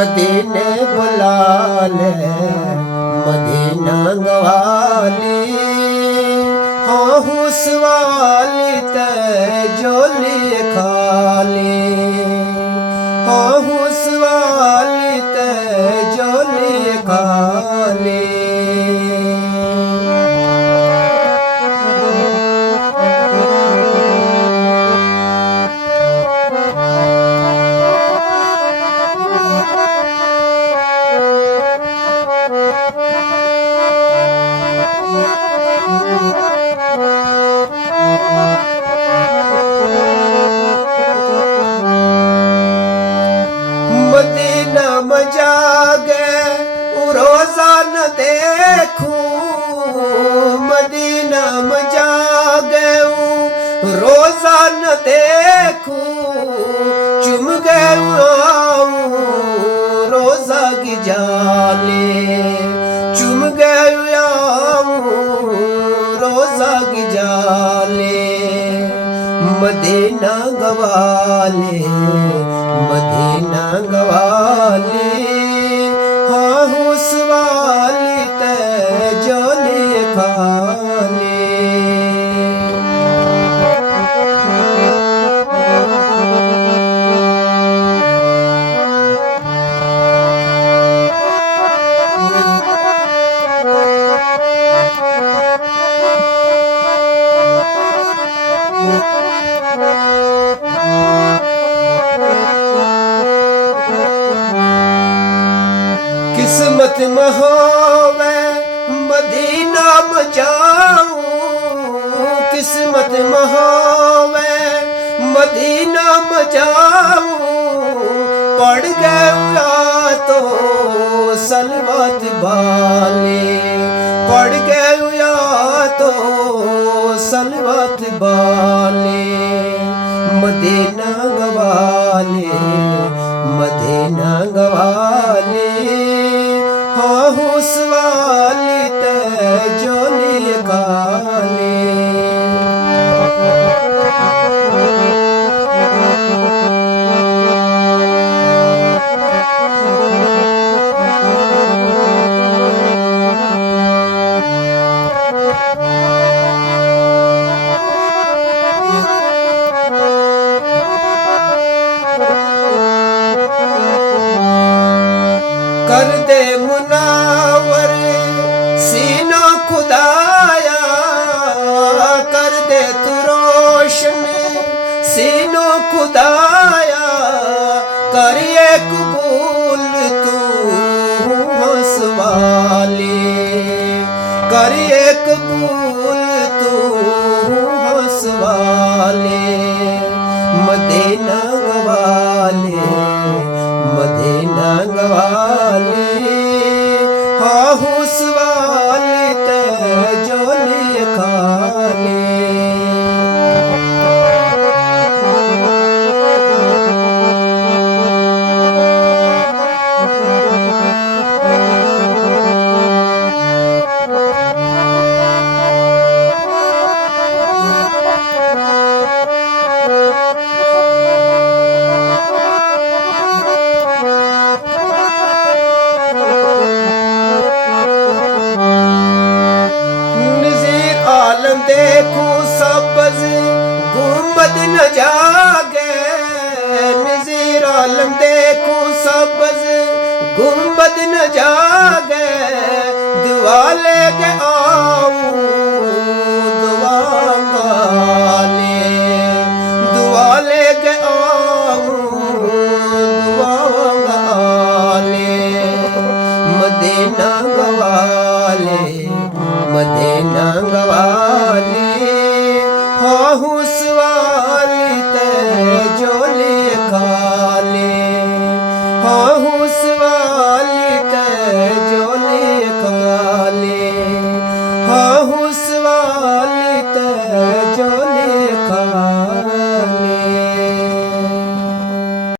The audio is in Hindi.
मदीने बुला ले मदीना गवाली हाँ हुसवाली ते जोली खाली हाँ हुसवाली ते जोली खाली मदीना में जागे रोजा न देखूं मदीना में जागे रोजा न देखूं चुम गए रोजा की जाले चुम गए रोजा की जाले मदीना गवाले मदीना गवाले हाँ हुसवाली ते जोली खाली किस्मत में होवे मदीना में जाऊं किस्मत में होवे मदीना में जाऊं पड़ गया तो सलवत बाले पड़ गया तो सलवत बाले मदीना गवाले मदीना गवाले हाँ हुसवाली ते जोली खाली कर दे मुनावर सीना खुदाया कर दे तू रोशन सीनो खुदाया करिए कबूल तू हंसवाली करिए कबूल तू हंसवाली मदीना गवाले मदीना गवाले हाँ हुसवाली ते जोली खाली देखूं सबज गुम्बद न जागे नज़ीर आलम देखूं सबज गुम्बद न जागे दुआ लेके आऊं दुआ लेके आऊं दुआ मदीना गवाले मदीना गवाले